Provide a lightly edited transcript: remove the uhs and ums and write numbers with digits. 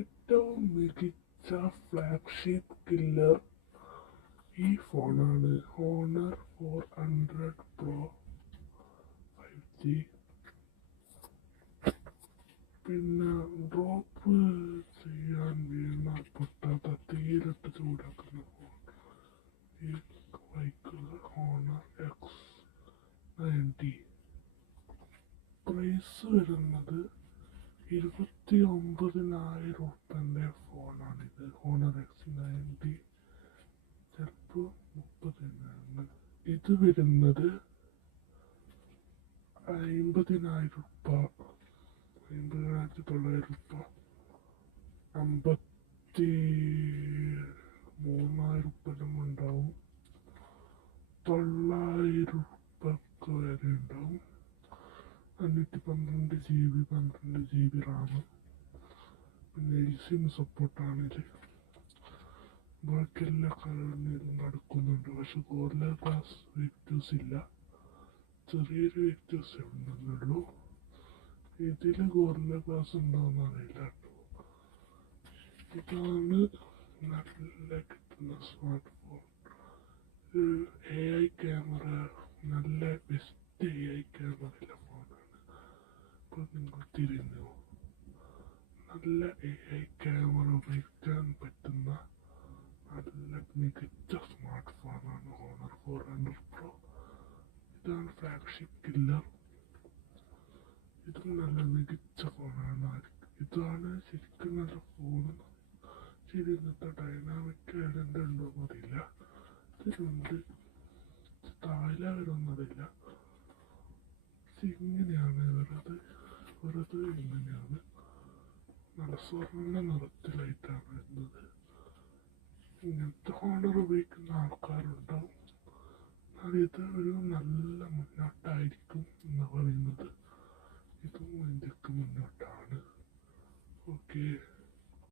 ഏറ്റവും മികച്ച flagship killer ഈ ഫോണാണ്. Honour 400 Pro 5G. പിന്നെ ഡ്രോപ്പ് ചെയ്യാൻ വീണ പൊട്ടാത്ത തീരിട്ട് ചൂടാക്കുന്ന ഫോൺ ഈ ബൈക്കുകൾ ഹോണർ X90. പ്രൈസ് വരുന്നത് 29,000 റുപ്യൻ്റെ ഫോണാണിത്. ഹോണർ X90 ചിലപ്പോൾ 30,000. ഇത് വരുന്നത് 50,000 രൂപ, 50,900 രൂപ, 53,000 രൂപയിലും ഉണ്ടാവും, 900 രൂപക്ക് വരെ ഉണ്ടാവും. 512 GB 12 GB റാം, പിന്നെ eSIM സപ്പോർട്ടാണിത്. ബാക്കി എല്ലാ കളറിലും നടക്കുന്നുണ്ട്. പക്ഷെ ഗോറില്ല ഗ്ലാസ് വ്യത്യാസം ഇല്ല, ചെറിയൊരു വ്യത്യാസം ഉണ്ടെന്നുള്ളൂ. ഇതിൽ ഗോറില്ല ഗ്ലാസ് ഉണ്ടാവുന്ന അറിയില്ല കേട്ടോ. ഇതാണ് നല്ല കിട്ടുന്ന സ്മാർട്ട് ഫോൺ. AI ക്യാമറ, നല്ല ബെസ്റ്റ് AI ക്യാമറ ഉള്ള ഫോണാണ്. ഇപ്പോൾ നിങ്ങൾ തിരിഞ്ഞു, നല്ല AI ക്യാമറ ഉപയോഗിക്കാൻ പറ്റുന്ന നല്ല മികച്ച സ്മാർട്ട് ഫോണാണ് ഹോണർ 400 Pro. ഇതാണ് ഫ്ലാഗ്ഷിപ്പ് കില്ലർ. ഇതും നല്ല മികച്ച ഫോണാണ്. ഇതാണ് ശരിക്കും നല്ല ഫോൺ. ശരി, ഇന്നത്തെ ഡൈനാമിക് ഐലൻഡ് ഉണ്ടോയെന്ന് അറിയില്ല. ഇതിലുണ്ട്, താഴെ വരുന്നറിയില്ല. ഇങ്ങനെയാണ് വെറുതെ ഇങ്ങനെയാണ്. നല്ല സ്വർണ്ണ നിറത്തിലായിട്ടാണ് വരുന്നത്. ഇങ്ങനത്തെ ഹോണർ ഉപയോഗിക്കുന്ന ആൾക്കാരുണ്ടാവും. ഇത് ഒരു നല്ല മുന്നോട്ടായിരിക്കും എന്ന് പറയുന്നത്. ഇതും ഇന്ത്യക്ക് മുന്നോട്ടാണ്. ഓക്കെ.